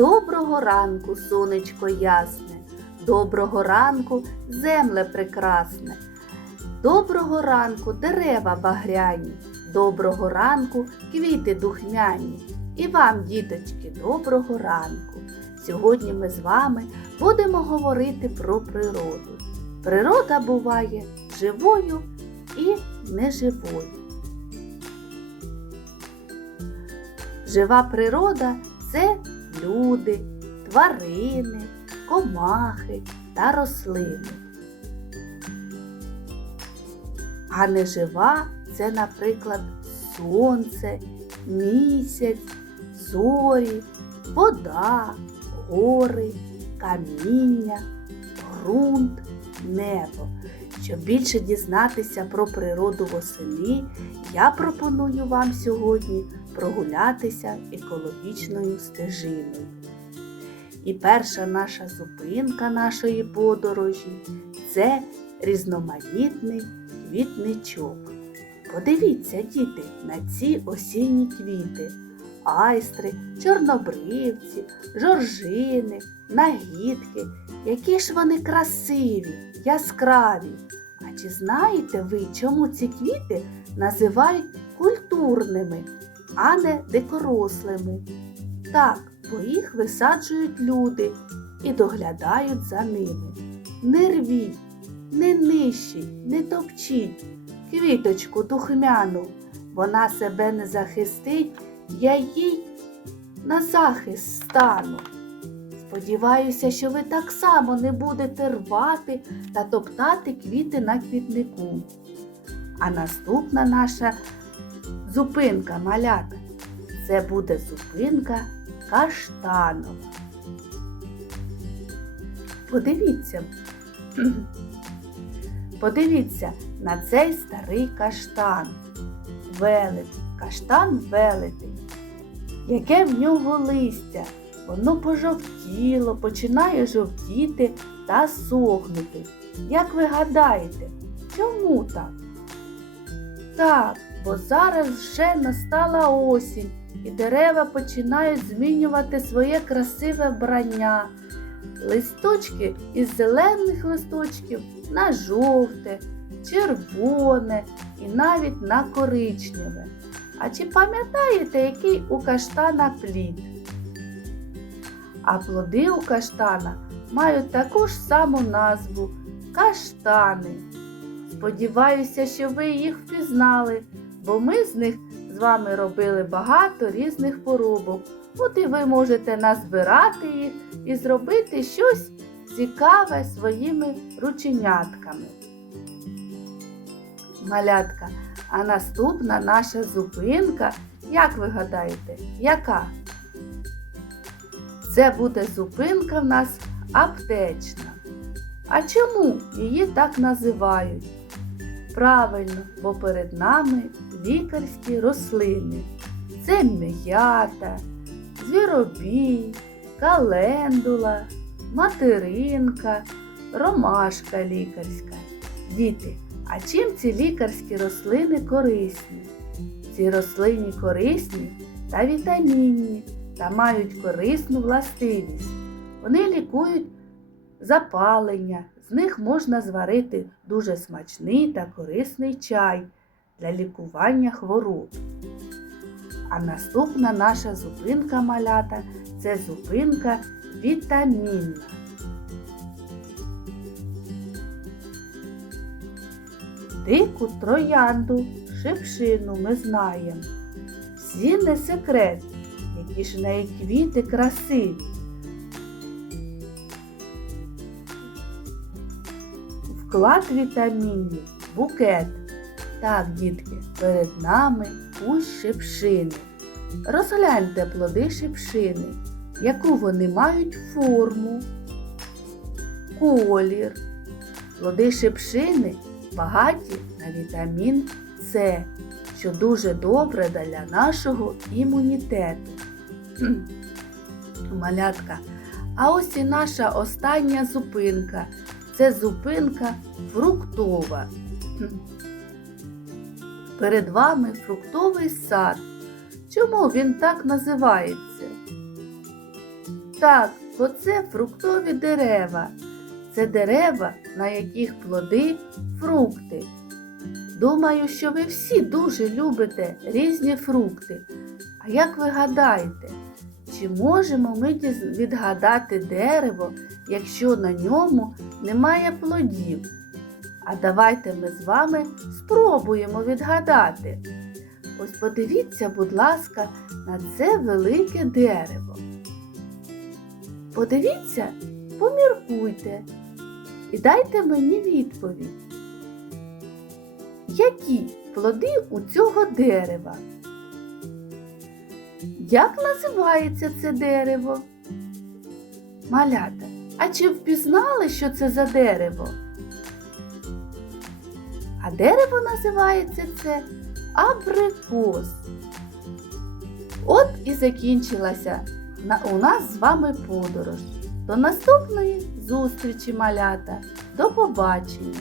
Доброго ранку, сонечко ясне, доброго ранку, земле прекрасне. Доброго ранку, дерева багряні, доброго ранку, квіти духмяні. І вам, діточки, доброго ранку. Сьогодні ми з вами будемо говорити про природу. Природа буває живою і неживою. Жива природа це люди, тварини, комахи та рослини. А нежива це, наприклад, сонце, місяць, зорі, вода, гори, каміння, ґрунт, небо. Щоб більше дізнатися про природу восени, я пропоную вам сьогодні прогулятися екологічною стежиною. І перша наша зупинка нашої подорожі це різноманітний квітничок. Подивіться, діти, на ці осінні квіти. Айстри, чорнобривці, жоржини, нагідки, які ж вони красиві, яскраві. А чи знаєте ви, чому ці квіти називають культурними, а не дикорослими? Так, бо їх висаджують люди і доглядають за ними. Не рвіть, не нищіть, не топчіть квіточку духмяну. Вона себе не захистить, я їй на захист стану. Сподіваюся, що ви так само не будете рвати та топтати квіти на квітнику. А наступна наша зупинка малята це буде зупинка каштанова. Подивіться, подивіться на цей старий каштан. Велетень, каштан велетень. Яке в нього листя? Воно пожовтіло, починає жовтіти та сохнути. Як ви гадаєте, чому так? Так, бо зараз вже настала осінь, і дерева починають змінювати своє красиве вбрання. Листочки із зелених листочків на жовте, червоне і навіть на коричневе. А чи пам'ятаєте, який у каштана плід? А плоди у каштана мають таку ж саму назву каштани. Сподіваюся, що ви їх впізнали, бо ми з них з вами робили багато різних поробок. От і ви можете назбирати їх і зробити щось цікаве своїми рученятками. Малятка, а наступна наша зупинка, як ви гадаєте, яка? Це буде зупинка в нас аптечна. А чому її так називають? Правильно, бо перед нами лікарські рослини. Це м'ята, звіробій, календула, материнка, ромашка лікарська. Діти, а чим ці лікарські рослини корисні? Ці рослини корисні та вітамінні та мають корисну властивість. Вони лікують запалення, з них можна зварити дуже смачний та корисний чай для лікування хвороб. А наступна наша зупинка малята це зупинка вітамінна. Дику троянду, шипшину ми знаємо. Всі не секрет, які ж неї квіти красиві. Вклад вітамінів, букет. Так, дітки, перед нами кущ шипшини. Розгляньте плоди шипшини, яку вони мають форму, колір. Плоди шипшини багаті на вітамін С, що дуже добре для нашого імунітету. Малятка. А ось і наша остання зупинка. Це зупинка фруктова. Перед вами фруктовий сад. Чому він так називається? Так, бо це фруктові дерева. Це дерева, на яких плоди фрукти. Думаю, що ви всі дуже любите різні фрукти. А як ви гадаєте, чи можемо ми відгадати дерево, якщо на ньому немає плодів? А давайте ми з вами спробуємо відгадати. Ось подивіться, будь ласка, на це велике дерево. Подивіться, поміркуйте і дайте мені відповідь. Які плоди у цього дерева? Як називається це дерево? Малята, а чи впізнали, що це за дерево? А дерево називається це абрикос. От і закінчилася у нас з вами подорож. До наступної зустрічі, малята. До побачення!